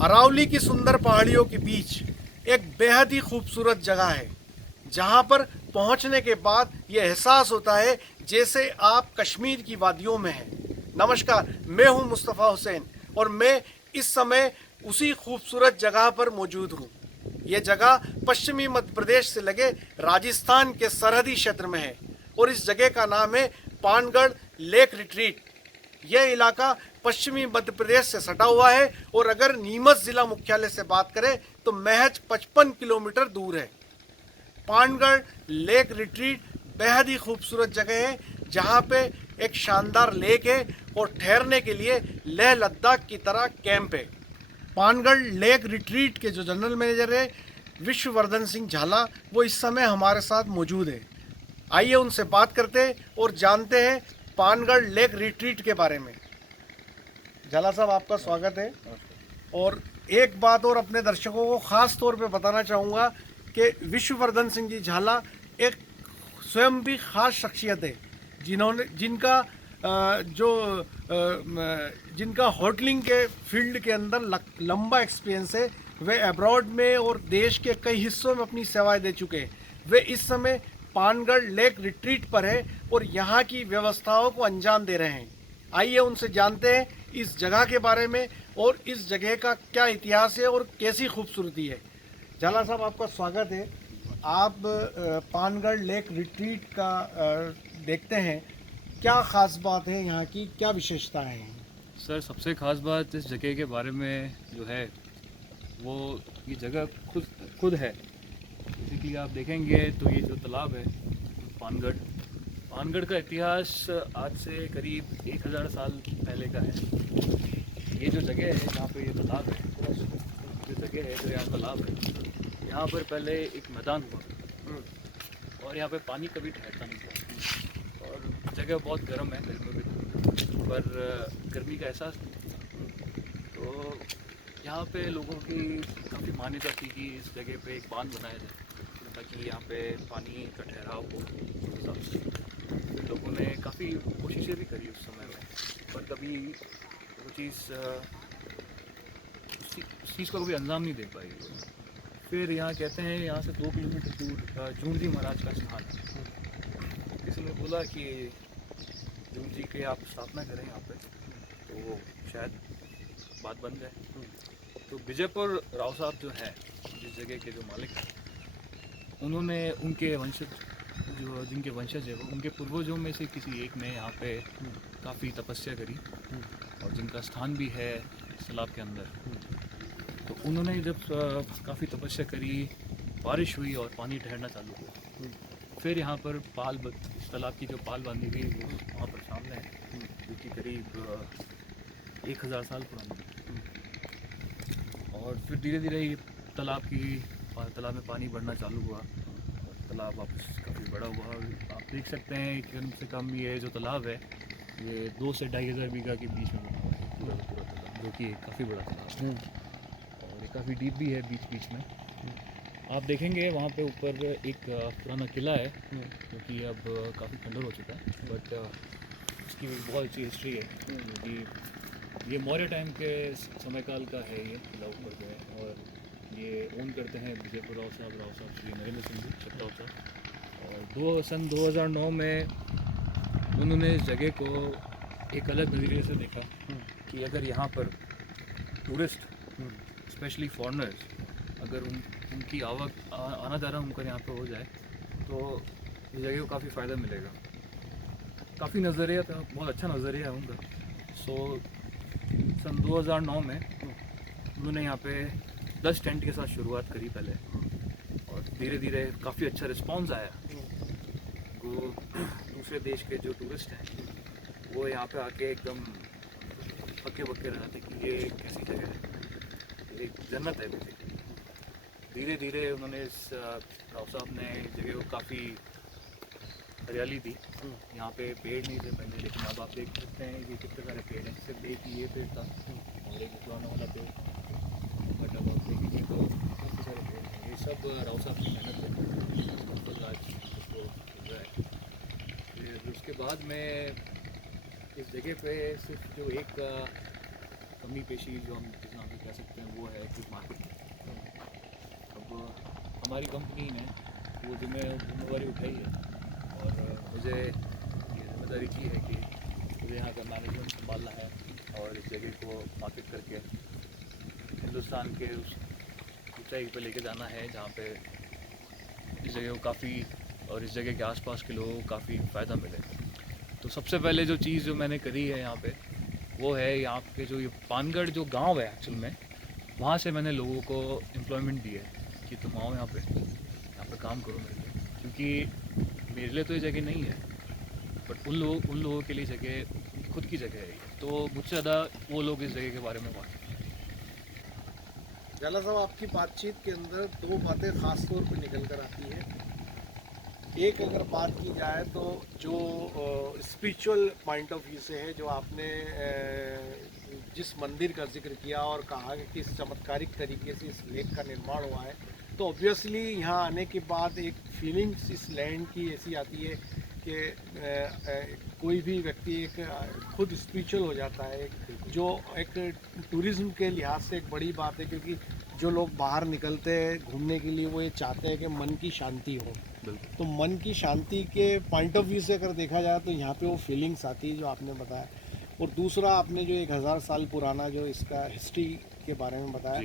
अरावली की सुंदर पहाड़ियों के बीच एक बेहद ही खूबसूरत जगह है जहां पर पहुंचने के बाद ये एहसास होता है जैसे आप कश्मीर की वादियों में हैं। नमस्कार, मैं हूं मुस्तफ़ा हुसैन और मैं इस समय उसी खूबसूरत जगह पर मौजूद हूं। ये जगह पश्चिमी मध्य प्रदेश से लगे राजस्थान के सरहदी क्षेत्र में है और इस जगह का नाम है पानगढ़ लेक रिट्रीट। यह इलाका पश्चिमी मध्य प्रदेश से सटा हुआ है और अगर नीमच जिला मुख्यालय से बात करें तो महज 55 किलोमीटर दूर है। पानगढ़ लेक रिट्रीट बेहद ही खूबसूरत जगह है जहां पे एक शानदार लेक है और ठहरने के लिए लेह लद्दाख की तरह कैंप है। पानगढ़ लेक रिट्रीट के जो जनरल मैनेजर है विश्ववर्धन सिंह झाला, वो इस समय हमारे साथ मौजूद है। आइए उनसे बात करते हैं और जानते हैं पानगढ़ लेक रिट्रीट के बारे में। झाला साहब, आपका स्वागत है। और एक बात और अपने दर्शकों को ख़ास तौर पे बताना चाहूँगा कि विश्ववर्धन सिंह जी झाला एक स्वयं भी ख़ास शख्सियत है जिनका होटलिंग के फील्ड के अंदर लंबा एक्सपीरियंस है। वे अब्रॉड में और देश के कई हिस्सों में अपनी सेवाएं दे चुके हैं। वे इस समय पानगढ़ लेक रिट्रीट पर है और यहाँ की व्यवस्थाओं को अंजाम दे रहे हैं। आइए उनसे जानते हैं इस जगह के बारे में और इस जगह का क्या इतिहास है और कैसी खूबसूरती है। झाला साहब, आपका स्वागत है। आप पानगढ़ लेक रिट्रीट का देखते हैं, क्या ख़ास बात है यहाँ की, क्या विशेषताएं हैं? सर, सबसे ख़ास बात इस जगह के बारे में जो है वो ये जगह खुद है। जैसे कि आप देखेंगे तो ये जो तालाब है पानगढ़ का इतिहास आज से करीब 1000 साल पहले का है। ये जो जगह है जहाँ पे ये तालाब है, जो जगह है जो यहाँ तालाब है, यहाँ पर पहले एक मैदान हुआ और यहाँ पे पानी कभी ठहरता नहीं था और जगह बहुत गर्म है पर गर्मी का एहसास नहीं। तो यहाँ पे लोगों की काफ़ी मान्यता थी कि इस जगह पे एक बांध बनाया जाए ताकि यहाँ पे पानी का ठहराव हो उस हिसाब से। फिर लोगों ने काफ़ी कोशिशें भी करी उस समय में, पर कभी वो चीज़ उस चीज़ को कभी अंजाम नहीं दे पाई। फिर यहाँ कहते हैं यहाँ से 2 किलोमीटर दूर जून जी महाराज का स्थान है। किसी ने बोला कि जून जी के आप स्थापना करें यहाँ पे तो शायद बात बन जाए। तो विजयपुर राव साहब जो है, जिस जगह के जो मालिक हैं, उन्होंने उनके वंशज जिनके वंशज है वो उनके पूर्वजों में से किसी एक ने यहाँ पे काफ़ी तपस्या करी और जिनका स्थान भी है इस तालाब के अंदर। तो उन्होंने जब काफ़ी तपस्या करी, बारिश हुई और पानी ठहरना चालू हुआ। फिर यहाँ पर तालाब की जो पाल बांधी गई वो वहाँ पर सामने है, जो कि करीब 1000 साल पुरानी है। और फिर धीरे धीरे ये तालाब में पानी बढ़ना चालू हुआ और तालाब वापस काफ़ी बड़ा हुआ। आप देख सकते हैं कि कम से कम ये जो तालाब है ये 2 से 2500 बीघा के बीच में बना हुआ है पूरा तालाब, जो कि काफ़ी बड़ा तालाब है और ये काफ़ी डीप भी है बीच बीच में। आप देखेंगे वहाँ पे ऊपर एक पुराना किला है जो कि अब काफ़ी खंडर हो चुका है, बट उसकी बहुत अच्छी हिस्ट्री है क्योंकि ये मौर्य टाइम के समयकाल का है। ये किला ऊपर जो है और ये ओन करते हैं विजयपुर राव साहब श्री नरेंद्र सिंह जी छत्ताव साहब। और सन 2009 में उन्होंने इस जगह को एक अलग नज़रिए से देखा कि अगर यहाँ पर टूरिस्ट स्पेशली फॉरेनर्स अगर उनकी आना जाना उनका यहाँ पर हो जाए तो इस जगह को काफ़ी फ़ायदा मिलेगा। काफ़ी नज़रिया था, बहुत अच्छा नज़रिया है उनका। सन 2009 में उन्होंने यहाँ पे 10 टेंट के साथ शुरुआत करी पहले और धीरे धीरे काफ़ी अच्छा रिस्पांस आया। वो दूसरे देश के जो टूरिस्ट हैं वो यहाँ पे आके एकदम पक्के रहे थे कि ये कैसी जगह है, एक जन्नत है बेसिकली। धीरे धीरे उन्होंने इस राव साहब ने जगह को काफ़ी हरियाली दी। यहाँ पे पेड़ नहीं थे पहले, लेकिन अब आप देख सकते हैं कि कितने सारे पेड़ हैं। सिर्फ एक ये पेड़ था और एक पुराना वाला पेड़, बट अब आप देखेंगे तो काफ़ी सारे पेड़ हैं। ये सब राव साहब की मेहनत है आज इसको हो रहा है। फिर उसके बाद में इस जगह पे सिर्फ जो एक कमी पेशी जो हम जिस नाम से कह सकते हैं वो है कि मार्केटिंग। अब हमारी कंपनी ने वो जिम्मेवारी उठाई है और मुझे ये जिम्मेदारी की है कि मुझे यहाँ का मैनेजमेंट संभालना है और इस जगह को मार्केट करके हिंदुस्तान के उस ऊंचाई पे लेके जाना है जहाँ पे इस जगह को काफ़ी और इस जगह के आसपास के लोगों को काफ़ी फ़ायदा मिले। तो सबसे पहले जो चीज़ जो मैंने करी है यहाँ पे वो है यहाँ के जो ये पानगढ़ जो गांव है एक्चुअल में, वहाँ से मैंने लोगों को एम्प्लॉयमेंट दी है कि तुम आओ यहाँ पे काम करो मेरे लिए, क्योंकि मेरे लिए तो ये जगह नहीं है बट उन लोगों के लिए जगह खुद की जगह है ये। तो मुझसे ज़्यादा वो लोग इस जगह के बारे में बात। जाला साहब, आपकी बातचीत के अंदर दो बातें ख़ास तौर पर निकल कर आती है। एक अगर बात की जाए तो जो स्पिरिचुअल पॉइंट ऑफ व्यू से है, जो आपने जिस मंदिर का जिक्र किया और कहा कि किस चमत्कारिक तरीके से इस लेक का निर्माण हुआ है, तो ऑब्वियसली यहाँ आने के बाद एक फीलिंग्स इस लैंड की ऐसी आती है कि कोई भी व्यक्ति एक खुद स्पिरिचुअल हो जाता है, जो एक टूरिज़्म के लिहाज से एक बड़ी बात है, क्योंकि जो लोग बाहर निकलते हैं घूमने के लिए वो ये चाहते हैं कि मन की शांति हो। तो मन की शांति के पॉइंट ऑफ व्यू से अगर देखा जाए तो यहाँ पे वो फीलिंग्स आती है जो आपने बताया। और दूसरा, आपने जो 1000 साल पुराना जो इसका हिस्ट्री के बारे में बताया,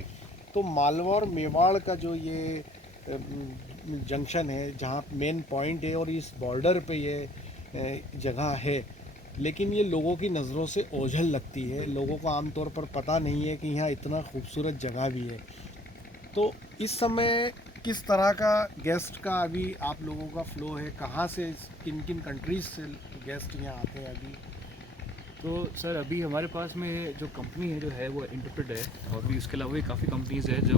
तो मालवा और मेवाड़ का जो ये जंक्शन है, जहाँ मेन पॉइंट है और इस बॉर्डर पे ये जगह है, लेकिन ये लोगों की नज़रों से ओझल लगती है। लोगों को आमतौर पर पता नहीं है कि यहाँ इतना खूबसूरत जगह भी है। तो इस समय किस तरह का गेस्ट का अभी आप लोगों का फ्लो है, कहाँ से किन किन कंट्रीज़ से गेस्ट यहाँ आते हैं अभी? तो सर अभी हमारे पास में जो कंपनी है जो है वो इंटरप्रेट है, और भी उसके अलावा भी काफ़ी कंपनीज़ है जो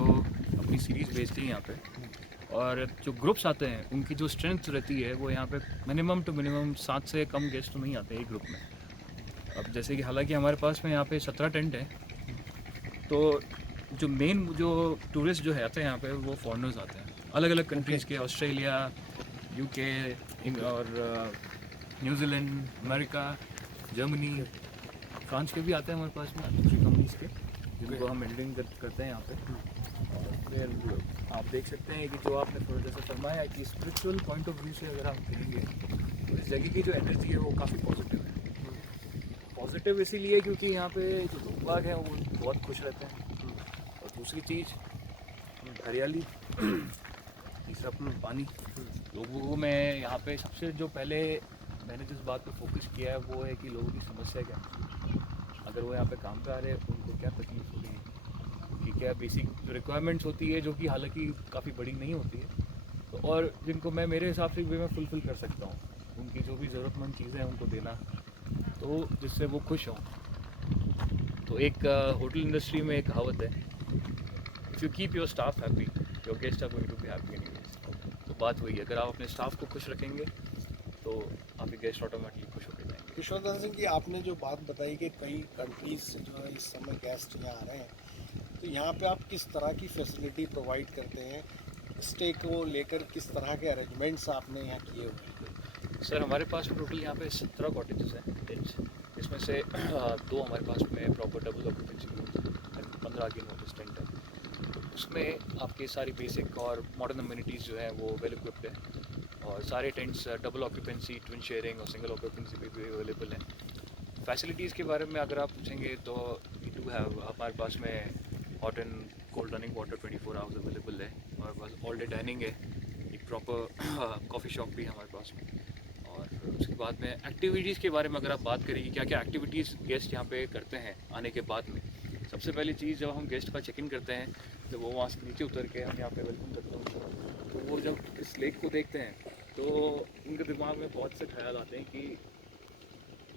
अपनी सीरीज़ बेचती हैं यहाँ पे। और जो ग्रुप्स आते हैं उनकी जो स्ट्रेंथ रहती है वो यहाँ पे मिनिमम टू मिनिमम 7 से कम गेस्ट तो नहीं आते एक ग्रुप में। अब जैसे कि हालांकि हमारे पास में यहाँ पे 17 टेंट हैं, तो जो मेन जो टूरिस्ट जो है आते हैं यहाँ पे वो फॉरेनर्स आते हैं अलग अलग कंट्रीज़ के, ऑस्ट्रेलिया, यूके और न्यूजीलैंड, अमेरिका, जर्मनी, फ्रांस के भी आते हैं हमारे पास में दूसरी कंपनीज़ के, जिनको हम मेंटेन करते हैं यहाँ पे। और फिर आप देख सकते हैं कि जो आपने थोड़ा जैसा फरमाया कि स्पिरिचुअल पॉइंट ऑफ व्यू से अगर हम कहेंगे तो इस जगह की जो एनर्जी है वो काफ़ी पॉजिटिव है। पॉजिटिव इसीलिए क्योंकि यहाँ पे जो लोग बाग हैं वो बहुत खुश रहते हैं, और दूसरी चीज़ हरियाली, तीसरा पानी। लोगों में यहाँ पे सबसे जो पहले मैंने जिस बात पर फोकस किया है वो है कि लोगों की समस्या क्या है, अगर वो यहाँ पे काम कर रहे हैं उनको क्या तकलीफ हो रही है, उनकी क्या बेसिक रिक्वायरमेंट्स होती है जो कि हालांकि काफ़ी बड़ी नहीं होती है, तो और जिनको मैं मेरे हिसाब से भी मैं फुलफ़िल कर सकता हूँ, उनकी जो भी ज़रूरतमंद चीज़ें हैं उनको देना, तो जिससे वो खुश हों। तो एक होटल इंडस्ट्री में एक कहावत है, if you keep your staff happy your guest are going to be happy anyways. तो बात वही है, अगर आप अपने स्टाफ को खुश रखेंगे तो आपके गेस्ट ऑटोमेटिकली खुश होकर जाएंगे। विश्वनाथन सिंह जी, आपने जो बात बताई कि कई कंट्रीज से जो है इस समय गेस्ट यहाँ आ रहे हैं, तो यहाँ पे आप किस तरह की फैसिलिटी प्रोवाइड करते हैं, स्टे को लेकर किस तरह के अरेंजमेंट्स आपने यहाँ किए हुए हैं? सर हमारे पास टोटल यहाँ पे 17 कॉटेजेस हैं टेंट्स, इसमें से 2 हमारे पास में प्रॉपर डबल ऑक्यूपेंसी रूम, 15 की नोटिस टेंट है। उसमें आपके सारी बेसिक और मॉडर्न अम्यूनिटीज़ जो है वो वेल इक्विप्ड है, और सारे tents double occupancy, twin sharing और सिंगल ऑक्यूपेंसी पे भी अवेलेबल हैं। फैसिलिटीज़ के बारे में अगर आप पूछेंगे तो वी डू हैव, हमारे पास में hot and cold running water 24 hours available है, हमारे पास ऑल डे डाइनिंग है, एक प्रॉपर कॉफ़ी शॉप भी है हमारे पास में। और उसके बाद में एक्टिविटीज़ के बारे में अगर आप बात करेंगे क्या क्या एक्टिविटीज़ गेस्ट यहाँ पे करते हैं आने के बाद में, सबसे पहली चीज़ जब हम गेस्ट का चेक इन करते हैं, जब वो वहाँ से नीचे उतर के हम यहाँ पे वेलकम करते हैं, तो वो जब इस लेक को देखते हैं तो उनके दिमाग में बहुत से ख्याल आते हैं कि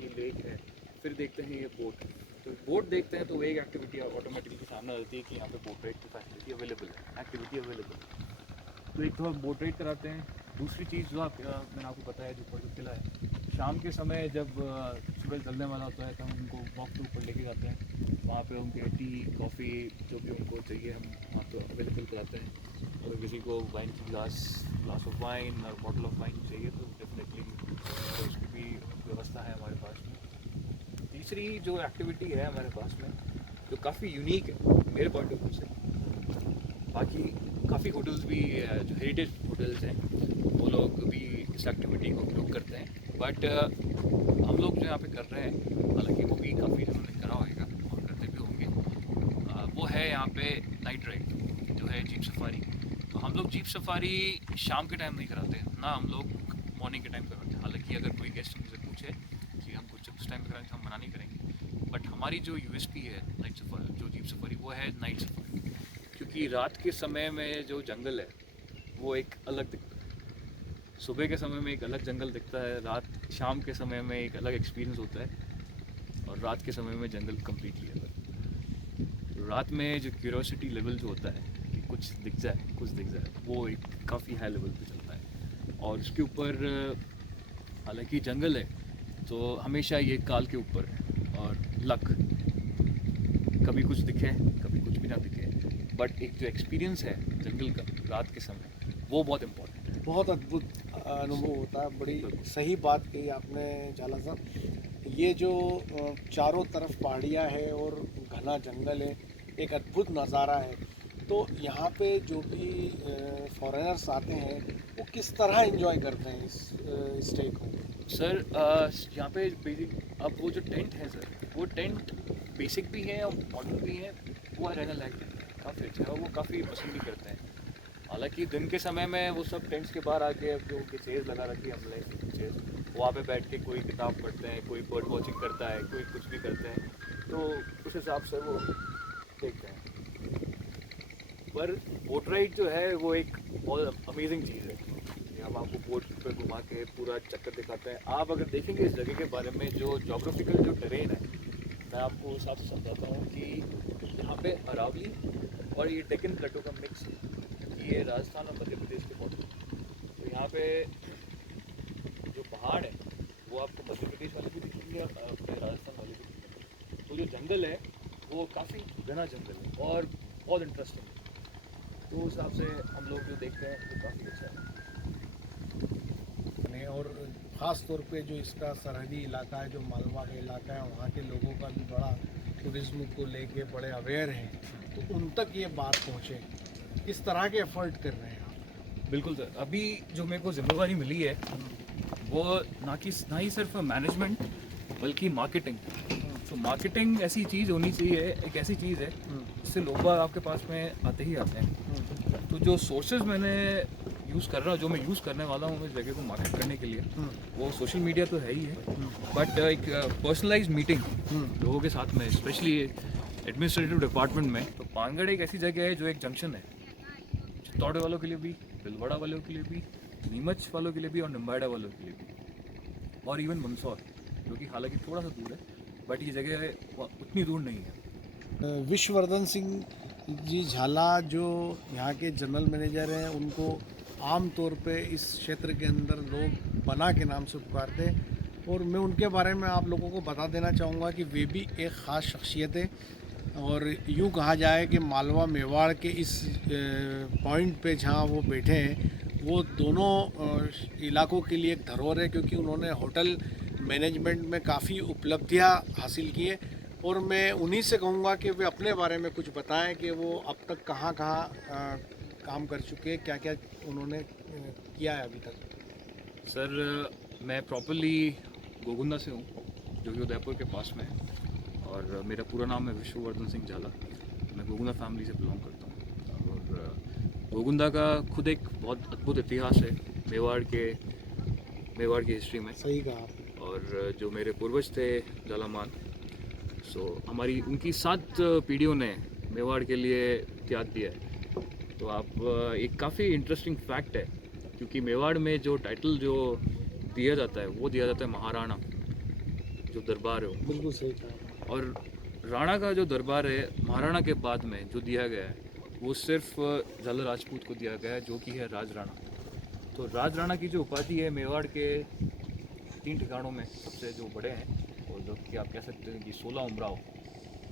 ये लेक है, फिर देखते हैं ये बोट, तो बोट देखते हैं तो एक एक्टिविटी ऑटोमेटिकली सामने आती है कि यहाँ पे बोट राइड की फैसिलिटी अवेलेबल है, एक्टिविटी अवेलेबल है, तो एक तो हम बोट राइड कराते हैं। दूसरी चीज़ जो मैंने आपको बताया जो ऊपर जो किला है, शाम के समय जब सूरज ढलने वाला होता है तो हम उनको वॉक के ऊपर लेके जाते हैं, वहाँ पे उनके टी, कॉफ़ी जो भी उनको चाहिए हम वहाँ पे अवेलेबल कराते हैं। अगर किसी को वाइन की ग्लास ऑफ वाइन और बॉटल ऑफ वाइन चाहिए तो डेफिनेटली तो उसकी भी व्यवस्था है हमारे पास में। तीसरी जो एक्टिविटी है हमारे पास में जो काफ़ी यूनिक है मेरे पॉइंट ऑफ व्यू से। बाकी काफ़ी होटल्स भी जो हेरिटेज होटल्स हैं वो लोग भी इस एक्टिविटी को ग्रुप करते हैं, बट हम लोग जो यहाँ पे कर रहे हैं, हालांकि वो भी काफ़ी जिन्होंने करा होगा और करते भी होंगे, वो है यहाँ पे नाइट ड्राइव जो है जीप सफारी। तो हम लोग जीप सफारी शाम के टाइम नहीं कराते ना, हम लोग मॉर्निंग के टाइम कराते हैं। हालांकि अगर कोई गेस्ट हमसे पूछे कि हम कुछ उस टाइम पे कराएं तो हम मना नहीं करेंगे, बट हमारी जो यूएसपी है नाइट सफारी, जो जीप सफारी, वो है नाइट सफारी। क्योंकि रात के समय में जो जंगल है वो एक अलग दिखता है, सुबह के समय में एक अलग जंगल दिखता है, शाम के समय में एक अलग एक्सपीरियंस होता है, और रात के समय में जंगल कम्प्लीटली अलग। तो रात में जो क्यूरोसिटी लेवल जो होता है कि कुछ दिख जाए, वो एक काफ़ी हाई लेवल पे चलता है। और उसके ऊपर हालांकि जंगल है तो हमेशा ये काल के ऊपर है और लक, कभी कुछ दिखे कभी कुछ भी ना दिखे, बट एक जो एक्सपीरियंस है जंगल का रात के समय वो बहुत इम्पोर्टेंट है। बहुत अद्भुत अनुभव होता है। बड़ी सही बात कही आपने झाला साहब। ये जो चारों तरफ पहाड़ियाँ है और घना जंगल है, एक अद्भुत नज़ारा है। तो यहाँ पे जो भी फॉरेनर्स आते हैं वो किस तरह एंजॉय करते हैं इस स्टे को? सर यहाँ पे बेसिक, अब वो जो टेंट है सर, वो टेंट बेसिक भी है और मॉडर्न भी है, वो रहने लायक है, काफ़ी अच्छा है और वो काफ़ी पसंद भी करते हैं। हालांकि दिन के समय में वो सब टेंट्स के बाहर आके, अब जो उनकी चेयर्स लगा रखी है हमने चेयर्स, वहाँ पे बैठ के कोई किताब पढ़ते हैं, कोई बर्ड वॉचिंग करता है, कोई कुछ भी करते हैं, तो उस हिसाब से वो देखते हैं। पर बोट राइड जो है वो एक बहुत अमेजिंग चीज़ है। हम आपको बोट पे घुमा के पूरा चक्कर दिखाते हैं। आप अगर देखेंगे इस जगह के बारे में, जो जोग्राफिकल जो टेरेन है, मैं आपको उस हिसाब से समझाता हूँ कि यहाँ पे अरावली और ये डेक्कन प्लेटो का मिक्स है, ये राजस्थान और मध्य प्रदेश के बहुत। तो यहाँ पे जो पहाड़ है वो आपको मध्य प्रदेश वाले भी दिखेंगे और अपने राजस्थान वाले भी दिखेंगे। तो जो जंगल है वो काफ़ी घना जंगल है और बहुत इंटरेस्टिंग है, तो उस हिसाब से हम लोग जो देखते हैं वो काफ़ी अच्छा है। और ख़ास तौर पे जो इसका सरहदी इलाका है, जो मालवा का इलाका है, वहाँ के लोगों का भी बड़ा टूरिज्म को लेके बड़े अवेयर हैं, तो उन तक ये बात पहुँचे, किस तरह के एफर्ट कर रहे हैं आप? बिल्कुल सर, अभी जो मेरे को जिम्मेवारी मिली है वो ना ही सिर्फ मैनेजमेंट बल्कि मार्केटिंग। तो मार्केटिंग ऐसी चीज़ होनी चाहिए, एक ऐसी चीज़ है जिससे लोग आपके पास में आते ही आते हैं। तो जो सोर्सेज मैंने यूज़ कर रहा हूँ, जो मैं यूज़ करने वाला हूँ इस जगह को मार्केट करने के लिए, वो सोशल मीडिया तो है ही है, बट एक पर्सनलाइज मीटिंग लोगों के साथ में, स्पेशली एडमिनिस्ट्रेटिव डिपार्टमेंट में। तो पानगढ़ एक ऐसी जगह है जो एक जंक्शन है, चित्तौड़ वालों के लिए भी, भीलवाड़ा वालों के लिए भी, नीमच वालों के लिए भी और निम्बाड़ा वालों के लिए भी, और इवन मंदसौर, जो कि हालांकि थोड़ा सा दूर है, बट ये जगह उतनी दूर नहीं है। विश्ववर्धन सिंह जी झाला जो यहाँ के जनरल मैनेजर हैं, उनको आम तौर पे इस क्षेत्र के अंदर लोग बना के नाम से पुकारते हैं, और मैं उनके बारे में आप लोगों को बता देना चाहूँगा कि वे भी एक ख़ास शख्सियत है। और यूँ कहा जाए कि मालवा मेवाड़ के इस पॉइंट पे जहाँ वो बैठे हैं, वो दोनों इलाकों के लिए एक धरोहर है, क्योंकि उन्होंने होटल मैनेजमेंट में काफ़ी उपलब्धियाँ हासिल की है। और मैं उन्हीं से कहूँगा कि वे अपने बारे में कुछ बताएं कि वो अब तक कहाँ कहाँ काम कर चुके हैं, क्या क्या उन्होंने किया है अभी तक। सर मैं प्रॉपरली गोगुंदा से हूँ, जो कि उदयपुर के पास में है, और मेरा पूरा नाम है विश्ववर्धन सिंह झाला। मैं गोगुंदा फैमिली से बिलोंग करता हूँ, और गोगुंदा का खुद एक बहुत अद्भुत इतिहास है मेवाड़ की हिस्ट्री में। सही कहा आपने। और जो मेरे पूर्वज थे झालामान, हमारी उनकी 7 पीढ़ियों ने मेवाड़ के लिए त्याग दिया है। तो आप एक काफ़ी इंटरेस्टिंग फैक्ट है, क्योंकि मेवाड़ में जो टाइटल जो दिया जाता है वो दिया जाता है महाराणा, जो दरबार है वो। बिल्कुल सही कहा। और राणा का जो दरबार है, महाराणा के बाद में जो दिया गया है वो सिर्फ झाला राजपूत को दिया गया है, जो कि है राज राणा। तो राज राणा की जो उपाधि है मेवाड़ के 3 ठिकानों में सबसे जो बड़े हैं, और जो कि आप कह सकते हैं कि 16 उमराव,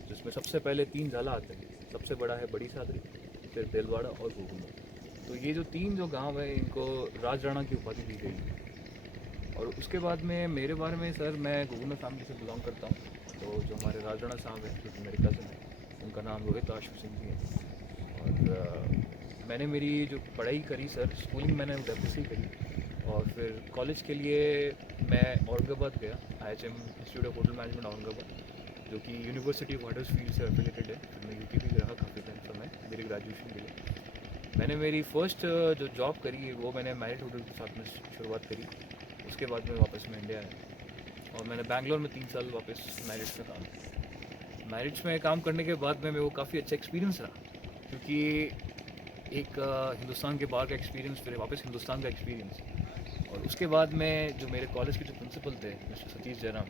जिसमें सबसे पहले 3 झाला आते हैं। सबसे बड़ा है बड़ी सादरी, फिर बेलवाड़ा और गोगुंदा। तो ये जो 3 जो गांव है, इनको राज राणा की उपाधि दी गई है। और उसके बाद में मेरे बारे में सर, मैं गोगुंदा फैमिली से बिलोंग करता हूँ। तो जो हमारे राज राणा साहब हैं, जो कि मेरे कज़न हैं, उनका नाम रोहित आशु सिंह जी है। और मैंने मेरी जो पढ़ाई करी सर, स्कूलिंग मैंने उदयपुर से ही करी, और फिर कॉलेज के लिए मैं औरंगाबाद गया, IHM institute of hotel management Aurangabad, जो कि यूनिवर्सिटी ऑफ हडर्सफील्ड से एफिलेटेड है। फिर मैं यूके भी रहा काफ़ी टाइम समय मेरे ग्रेजुएशन के लिए। मैंने मेरी फर्स्ट जो जॉब करी वो मैंने मैरिट होटल के साथ में शुरुआत करी। उसके बाद मैं वापस में इंडिया आया और मैंने बैंगलोर में 3 साल वापस मैरिट्स में काम किया। मैरिट्स में काम करने के बाद में मेरे को काफ़ी अच्छा एक्सपीरियंस रहा, क्योंकि एक हिंदुस्तान के बाहर का एक्सपीरियंस, फिर वापस हिंदुस्तान का एक्सपीरियंस। और उसके बाद में जो मेरे कॉलेज के जो प्रिंसिपल थे मिस्टर सतीश जयराम,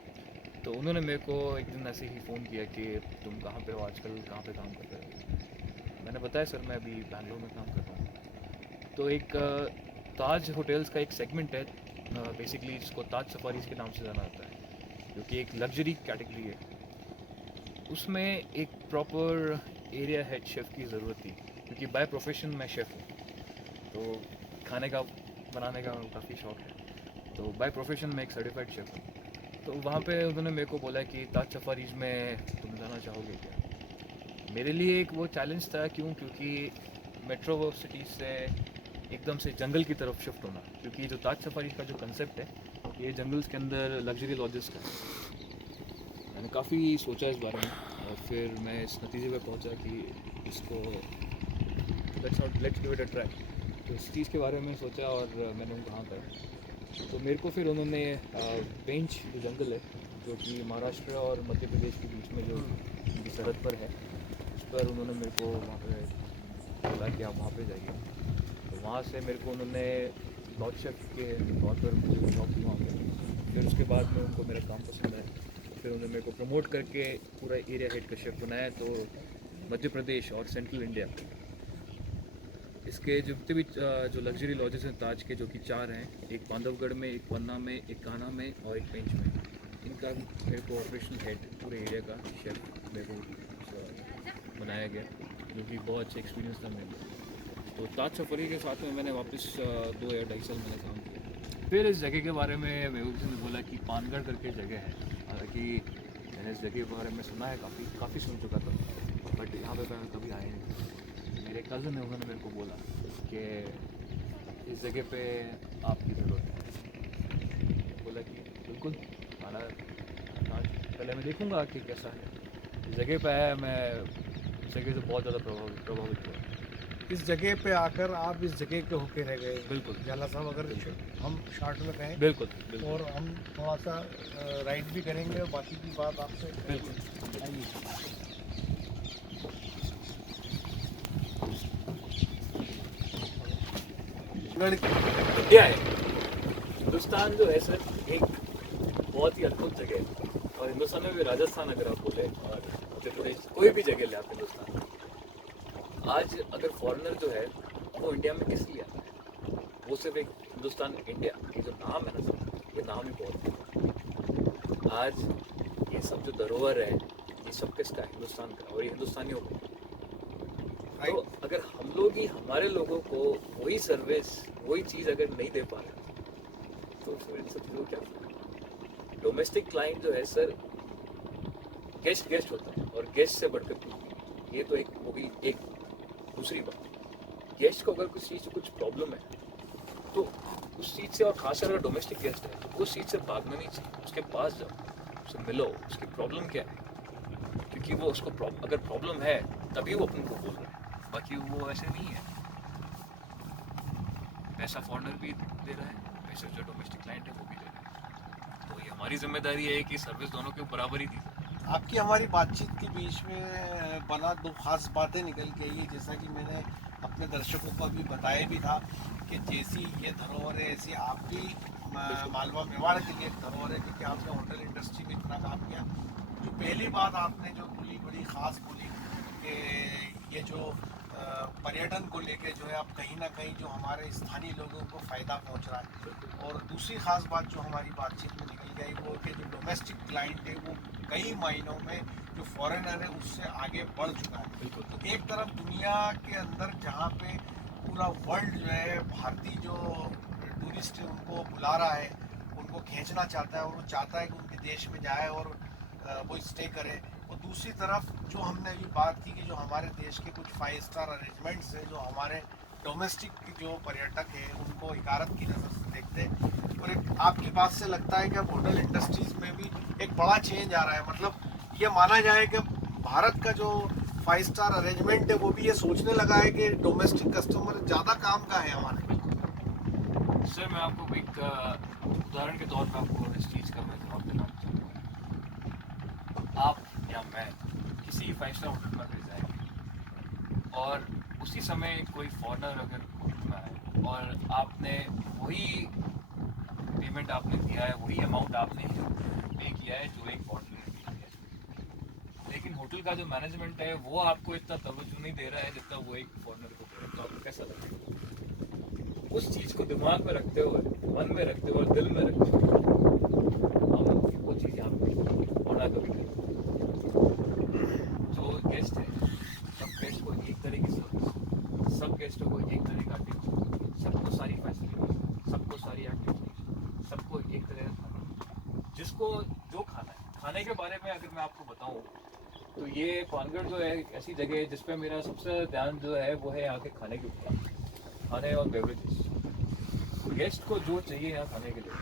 तो उन्होंने मेरे को एक दिन ऐसे ही फ़ोन किया कि तुम कहाँ पे हो आजकल, कहाँ पे काम कर रहे हो। मैंने बताया सर मैं अभी बैंगलोर में काम कर रहा हूँ। तो एक ताज होटल्स का एक सेगमेंट है बेसिकली, जिसको ताज सफारीज के नाम से जाना जाता है, जो कि एक लग्जरी कैटेगरी है। उसमें एक प्रॉपर एरिया हेड शेफ़ की ज़रूरत थी, क्योंकि बाय प्रोफेशन मैं शेफ़ हूँ, तो खाने का बनाने का काफ़ी शौक है। तो बाय प्रोफेशन मैं एक सर्टिफाइड शेफ़ हूँ। तो वहाँ पे उन्होंने मेरे को बोला कि ताज सफारीज में तुम जाना चाहोगे क्या। मेरे लिए एक वो चैलेंज था, क्योंकि मेट्रो सिटी से एकदम से जंगल की तरफ शिफ्ट होना, क्योंकि जो ताज सफारीज का जो कंसेप्ट है ये जंगल्स के अंदर लग्जरी लॉजेस का है। मैंने काफ़ी सोचा इस बारे में और फिर मैं इस नतीजे पे पहुंचा कि इसको let's give it a try. तो इस चीज़ के बारे में सोचा और मैंने उनको हाँ कहा। तो मेरे को फिर उन्होंने पेंच जो जंगल है, जो कि महाराष्ट्र और मध्य प्रदेश के बीच में जो उनकी सरहद पर है, उस पर उन्होंने मेरे को वहाँ पे बोला कि आप वहाँ पे जाइए। तो वहाँ से मेरे को उन्होंने लॉज शेफ के तौर पर मुझे जॉब दी वहाँ पे। फिर उसके बाद में उनको मेरा काम पसंद आया, फिर उन्होंने मेरे को प्रमोट करके पूरा एरिया हेड का शेफ बनाया। तो मध्य प्रदेश और सेंट्रल इंडिया, इसके जितने भी जो लग्जरी लॉजेस हैं ताज के, जो कि 4 हैं, एक बांधवगढ़ में, एक पन्ना में, एक कान्हा में और एक पेंच में, इनका मेरे को ऑपरेशनल हेड पूरे एरिया का शेफ मेरे को बनाया गया, जो कि बहुत अच्छा एक्सपीरियंस था मेरे लिए। तो ताज सफारी के साथ में मैंने वापस 2 या 2.5 साल मैंने काम किया। फिर इस जगह के बारे में मेरे को किसी ने बोला कि पानगढ़ करके जगह है। हालांकि मैंने इस जगह के बारे में सुना है, काफ़ी सुन चुका था, बट यहाँ पे मैं कभी आया नहीं। मेरे कज़न है, उन्होंने मेरे को बोला कि इस जगह पे आपकी ज़रूरत है। बोला कि बिल्कुल आना, आज पहले मैं देखूँगा कि कैसा है। इस जगह पे आया, मैं इस जगह से बहुत ज़्यादा प्रभावित हुआ। इस जगह पे आकर आप इस जगह के होके रह गए। बिल्कुल जाला साहब, अगर हम शॉर्ट में कहें, बिल्कुल बिल्कुल और हम थोड़ा सा राइड भी करेंगे और बाकी की बात आपसे बिल्कुल। आइए। इंडिया है, हिंदुस्तान जो है सर, एक बहुत ही अद्भुत जगह है। और हिंदुस्तान में भी राजस्थान अगर आप बोले, और मध्य प्रदेश, कोई भी जगह ले आप हिंदुस्तान में, आज अगर फॉरेनर जो है वो इंडिया में किस लिए आता है, वो सिर्फ एक हिंदुस्तान इंडिया ये जो नाम है ना सर, ये नाम ही बहुत है। आज ये सब जो धरोहर है, ये सब किसका है? हिंदुस्तान का, और ये हिंदुस्तानियों का। तो अगर हम लोग ही हमारे लोगों को वही सर्विस, वही चीज़ अगर नहीं दे पा रहे, तो फिर इन सब चीज़ों क्या। डोमेस्टिक क्लाइंट जो है सर, गेस्ट होता है, और गेस्ट से बढ़कर कुछ नहीं। ये तो एक हो गई एक दूसरी बात। गेस्ट को अगर कुछ चीज़ से कुछ प्रॉब्लम है, तो उस चीज़ से, और खासकर अगर डोमेस्टिक गेस्ट है, तो उस चीज़ से भागना नहीं चाहिए। उसके पास जाओ, उससे मिलो, उसकी प्रॉब्लम क्या है, क्योंकि वो उसको अगर प्रॉब्लम है तभी वो अपन को बोल रहा है, बाकी वो ऐसे नहीं है। पैसा फॉरेनर भी दे रहा है, पैसा जो डोमेस्टिक क्लाइंट है वो भी दे रहा है। तो ये हमारी जिम्मेदारी है कि सर्विस दोनों के बराबर ही दी जाए। आपकी हमारी बातचीत के बीच में बना 2 खास बातें निकल के आई, जैसा कि मैंने अपने दर्शकों को अभी बताया भी था कि जैसी ये धरोहर है, ऐसी आप भी मालवा मेवाड़ के लिए एक धरोहर है, क्योंकि आपने होटल इंडस्ट्री में इतना काम किया। जो पहली बात आपने जो बोली, बड़ी ख़ास बोली कि ये जो पर्यटन को लेके जो है, आप कहीं ना कहीं जो हमारे स्थानीय लोगों को फ़ायदा पहुंच रहा है। और दूसरी ख़ास बात जो हमारी बातचीत में निकल गई, वो कि जो डोमेस्टिक क्लाइंट है वो कई मायनों में जो फॉरेनर है उससे आगे बढ़ चुका है। तो एक तरफ दुनिया के अंदर जहाँ पे पूरा वर्ल्ड जो है भारतीय जो टूरिस्ट है उनको बुला रहा है, उनको खींचना चाहता है, और वो चाहता है कि उनके देश में जाए और वो स्टे करे। और दूसरी तरफ जो हमने अभी बात की कि जो हमारे देश के कुछ 5 स्टार अरेंजमेंट्स हैं, जो हमारे डोमेस्टिक जो पर्यटक हैं उनको इकारत की नज़र से देखते हैं। और एक आपकी बात से लगता है कि अब होटल इंडस्ट्रीज में भी एक बड़ा चेंज आ रहा है। मतलब ये माना जाए कि भारत का जो 5 स्टार अरेंजमेंट है वो भी ये सोचने लगा है कि डोमेस्टिक कस्टमर ज़्यादा काम का है हमारे। सर मैं आपको एक उदाहरण के तौर पर आपको इस चीज़ का मैं जवाब देना चाहूँगा। आप या मैं किसी 5 स्टार होटल में रह जाएंगे और उसी समय कोई फॉरेनर अगर होटल में आए और आपने वही पेमेंट आपने दिया है, वही अमाउंट आपने पे किया है जो एक फॉरेनर ने पे किया है, लेकिन होटल का जो मैनेजमेंट है वो आपको इतना तवज्जो नहीं दे रहा है जितना वो एक फॉरेनर को दे रहा है, तो आपको कैसा लगेगा? उस चीज़ को दिमाग में रखते हुए, मन में रखते हुए और दिल में रखते हुए हम वो चीज़ यहाँ पे होना कभी नहीं। जो गेस्ट है सब गेस्ट को एक तरह की सर्विस, सब गेस्टों को एक तरह का टिप, सबको सारी फैसिलिटी, सबको सारी एक्टिविटी, सबको एक तरह का खाना, जिसको जो खाना है। खाने के बारे में अगर मैं आपको बताऊँ तो ये पानगढ़ जो है एक ऐसी जगह है जिसपे मेरा सबसे ध्यान जो है वो है यहाँ के खाने के ऊपर, खाने और बेवरेजेस। गेस्ट को जो चाहिए यहाँ खाने के लिए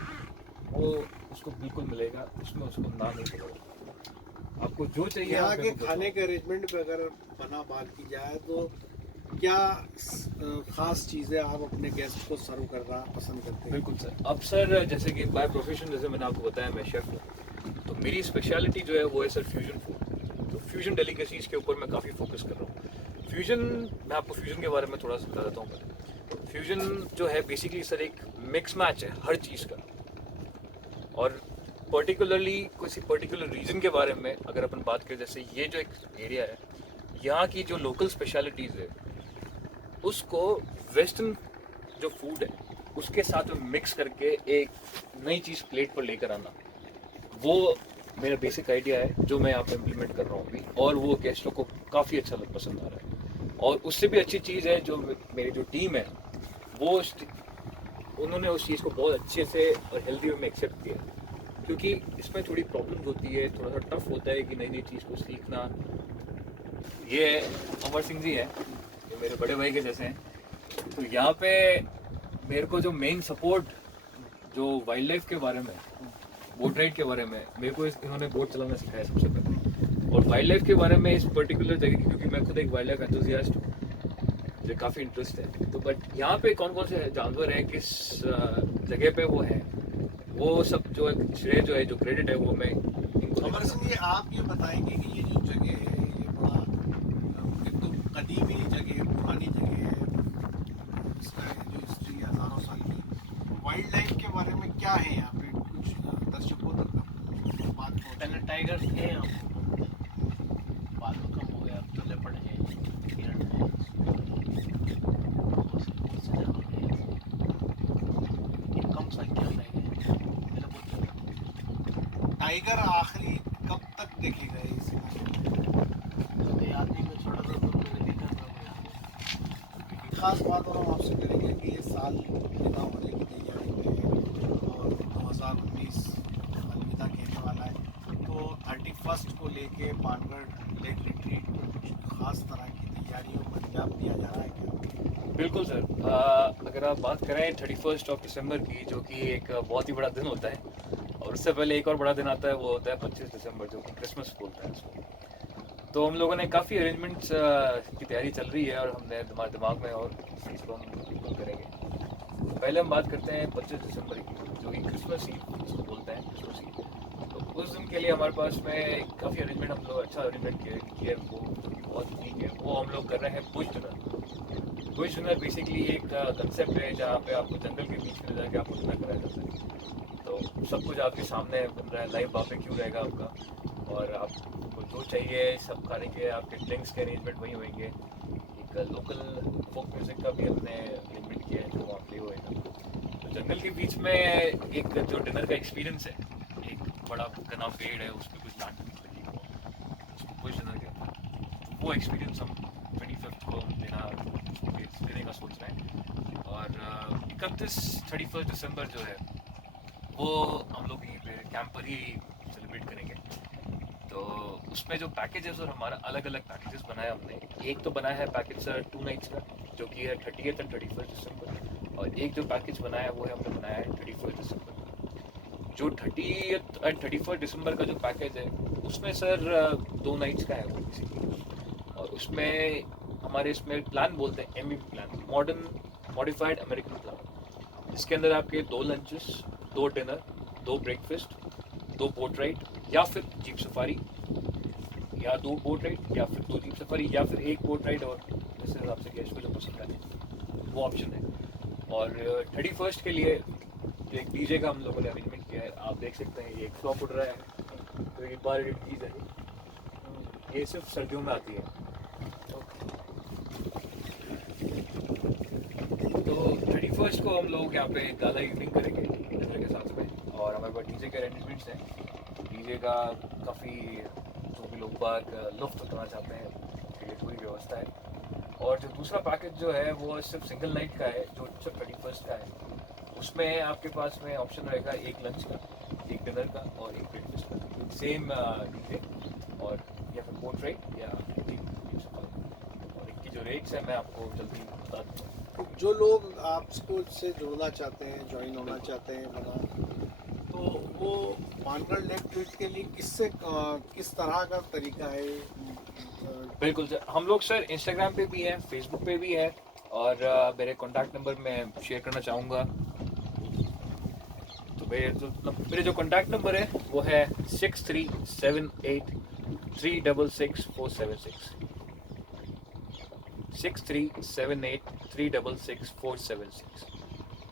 वो उसको बिल्कुल मिलेगा, उसमें उसको ना नहीं मिलेगा। आपको जो चाहिए यहाँ के खाने के अरेंजमेंट पे अगर बना बात की जाए तो क्या खास चीज़ें आप अपने गेस्ट को सर्व करना पसंद करते हैं? बिल्कुल सर। अब सर जैसे कि बाय प्रोफेशन जैसे मैंने आपको बताया मैं शेफ़ हूँ, तो मेरी स्पेशलिटी जो है वो है सर फ्यूजन फूड। तो फ्यूजन डेलिकेसीज़ के ऊपर मैं काफ़ी फोकस कर रहा हूँ। फ्यूजन, मैं आपको फ्यूजन के बारे में थोड़ा सा बता देता हूँ। फ्यूजन जो है बेसिकली सर एक मिक्स मैच है हर चीज़ का, और पर्टिकुलरली किसी पर्टिकुलर रीजन के बारे में अगर अपन बात करें, जैसे ये जो एक एरिया है यहाँ की जो लोकल स्पेशलिटीज़ है उसको वेस्टर्न जो फूड है उसके साथ में मिक्स करके एक नई चीज़ प्लेट पर लेकर आना, वो मेरा बेसिक आइडिया है जो मैं यहाँ पे इम्प्लीमेंट कर रहा हूँ अभी, और वो गेस्टों को काफ़ी अच्छा पसंद आ रहा है। और उससे भी अच्छी चीज़ है जो मेरी जो टीम है वो उन्होंने उस चीज़ को बहुत अच्छे से और हेल्दी वे में एक्सेप्ट किया, क्योंकि इसमें थोड़ी प्रॉब्लम होती है, थोड़ा सा टफ होता है कि नई नई चीज़ को सीखना। ये अमर सिंह जी हैं जो मेरे बड़े भाई के जैसे हैं, तो यहाँ पे मेरे को जो मेन सपोर्ट जो वाइल्ड लाइफ के बारे में, बोट राइड के बारे में, मेरे को इन्होंने बोट चलाना सिखाया सबसे पहले, और वाइल्ड लाइफ के बारे में इस पर्टिकुलर जगह, क्योंकि मैं खुद एक वाइल्ड लाइफ एंथुसियास्ट हूँ, मुझे काफ़ी इंटरेस्ट है। तो बट यहाँ पे कौन कौन से जानवर हैं, किस जगह पे वो हैं, वो सब जो श्रेय जो है, जो क्रेडिट है वो मैं अमर सिंह, ये आप ये बताएंगे कि ये जो जगह है ये बड़ा एक तो कदीमी जगह है, पुरानी जगह है, इसका जो हिस्ट्री है हज़ारों साल की, वाइल्ड लाइफ के बारे में क्या है यहाँ पे, कुछ दर्शकों तक बात पहले टाइगर थे, बाद में कम हो गया, अब तो लेपर्ड है, हिरण है, ये कम संख्या में है। मेरे को टाइगर आखिरी कब तक देखे गए इस तो याद नहीं, मैं छोटा था तो मैंने देखा था वो यहाँ। खास बात और हम आपसे करेंगे कि ये साल विदा होने की तैयारी में है और 2019 अलविदा कहने वाला है, तो 31 को लेके पानगढ़ लेक रिट्रीट को कुछ खास तरह की तैयारियों को अंजाम दिया जा रहा है क्या? बिल्कुल सर। अगर आप बात करें 31 दिसंबर की, जो कि एक बहुत ही बड़ा दिन होता है, और उससे पहले एक और बड़ा दिन आता है, वो होता है 25 दिसंबर, जो कि क्रिसमस बोलते हैं उसको। तो हम लोगों ने काफ़ी अरेंजमेंट्स की तैयारी चल रही है और हमने दिमाग में, और इस चीज़ को हम बिल्कुल करेंगे। पहले हम बात करते हैं 25 दिसंबर की, जो कि क्रिसमस ईव जिसको बोलते हैं, क्रिसमस ईव। तो उस दिन के लिए हमारे पास में काफ़ी अरेंजमेंट, हम लोग अच्छा अरेंजमेंट किया है, वो जो कि बहुत ठीक है। वो हम लोग कर रहे हैं Bush dinner. Bush dinner basically एक कंसेप्ट है जहाँ पे आपको जंगल के बीच में जाके आपको डिनर कराया जाता है। तो सब कुछ आपके सामने बन रहा है, लाइव बारबेक्यू रहेगा आपका, और आपको जो चाहिए सब खाने के, आपके ड्रिंक्स के अरेंजमेंट वही होंगे। एक लोकल फोक म्यूज़िक का भी हमने अरेंजमेंट किया है जो वहाँ प्ले होएगा। तो जंगल के बीच में एक जो डिनर का एक्सपीरियंस है, एक बड़ा घना पेड़ है, उस पर कुछ नाटक लगी, उसको बुश डिनर कहते हैं। वो एक्सपीरियंस हम 25 को देने का सोच रहे हैं। और 31 दिसंबर जो है वो हम लोग यहीं पे कैंप पर ही सेलिब्रेट करेंगे। तो तो उसमें जो पैकेजेस और हमारा अलग अलग पैकेजेस बनाया हमने, एक तो बनाया है पैकेज सर 2 नाइट्स का जो कि है 30th एंड 31st दिसंबर, और एक जो पैकेज बनाया है वो है हमने बनाया है 31st दिसंबर। जो 30th एंड 31st दिसंबर का जो पैकेज है उसमें सर 2 नाइट्स का है वो बेसिकली, और उसमें हमारे इसमें प्लान बोलते हैं MEP plan, modified American plan, जिसके अंदर आपके 2 lunches, 2 dinner, 2 breakfast, 2 boat ride या फिर जीप सफारी, या 2 बोट राइड या फिर 2 जीप सफारी, या फिर 1 बोट राइड और जिस हिसाब से गेस्ट को जो पसंद आए वो ऑप्शन है। और 31st के लिए जो एक डीजे का हम लोगों ने अरेंजमेंट किया है, आप देख सकते हैं ये एक फ्लॉप उड़ रहा है, तो ये बार चीज़ है, ये सिर्फ सर्दियों में आती है। तो 31st को हम लोग यहाँ पे गाला इवनिंग करेंगे डिनर के साथ में, और हमारे पास डीजे के अरेंजमेंट्स हैं। डीजे का काफ़ी जो भी लोग बाग लुफ्त उठाना चाहते हैं उसके लिए पूरी व्यवस्था है। और जो दूसरा पैकेज जो है वो सिर्फ सिंगल नाइट का है, जो सिर्फ 31st का है। उसमें आपके पास में ऑप्शन रहेगा 1 लंच का, 1 डिनर का और 1 ब्रेकफास्ट का, सेम डीजे, और या फिर बोट राइड या जीप सफारी। और इनकी जो रेट्स है मैं आपको जल्दी बता दूँगा। जो लोग आपको से जुड़ना चाहते हैं, ज्वाइन होना चाहते हैं बना, तो वो पानगढ़ लेक ट्रीट के लिए किस तरह का तरीका है? बिल्कुल सर, हम लोग सर इंस्टाग्राम पे भी हैं, फेसबुक पे भी है, और मेरे कॉन्टैक्ट नंबर मैं शेयर करना चाहूँगा। तो मेरे जो कॉन्टैक्ट नंबर है वो है 6378366476, 6378366476,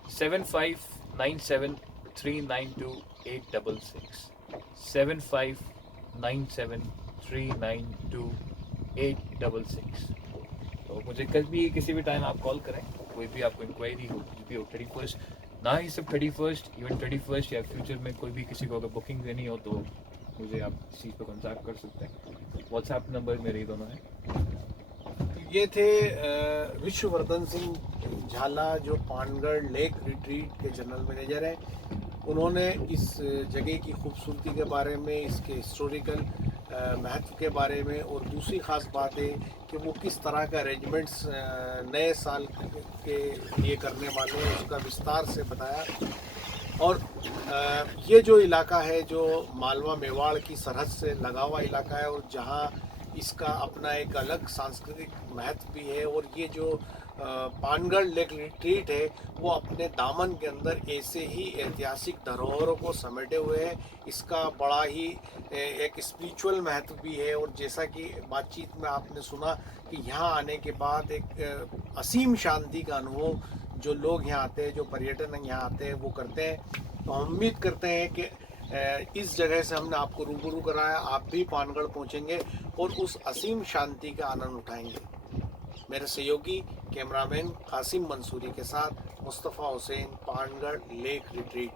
7597392866, 7597392866। तो मुझे कल भी किसी भी टाइम आप कॉल करें, कोई भी आपको इंक्वायरी हो, कुछ भी हो, 31st ना ही सिर्फ 31st, इवन 31st या फ्यूचर में कोई भी किसी को अगर बुकिंग देनी हो तो मुझे आप इस चीज़ पर कॉन्टैक्ट कर सकते हैं। व्हाट्सएप नंबर मेरे ही दोनों हैं। ये थे विश्ववर्धन सिंह झाला, जो पानगढ़ लेक रिट्रीट के जनरल मैनेजर हैं। उन्होंने इस जगह की खूबसूरती के बारे में, इसके हिस्टोरिकल महत्व के बारे में, और दूसरी ख़ास बात है कि वो किस तरह का अरेंजमेंट्स नए साल के लिए करने वाले हैं, उसका विस्तार से बताया। और ये जो इलाका है जो मालवा मेवाड़ की सरहद से लगा हुआ इलाका है, और जहाँ इसका अपना एक अलग सांस्कृतिक महत्व भी है, और ये जो पानगढ़ लेक रिट्रीट है वो अपने दामन के अंदर ऐसे ही ऐतिहासिक धरोहरों को समेटे हुए है। इसका बड़ा ही एक स्पिरिचुअल महत्व भी है, और जैसा कि बातचीत में आपने सुना कि यहाँ आने के बाद एक असीम शांति का अनुभव जो लोग यहाँ आते हैं, जो पर्यटन यहाँ आते हैं वो करते हैं। तो हम उम्मीद करते हैं कि इस जगह से हमने आपको रूबरू कराया, आप भी पानगढ़ पहुँचेंगे और उस असीम शांति का आनंद उठाएंगे। मेरे सहयोगी कैमरामैन कासिम मंसूरी के साथ मुस्तफ़ा हुसैन, पानगढ़ लेक रिट्रीट।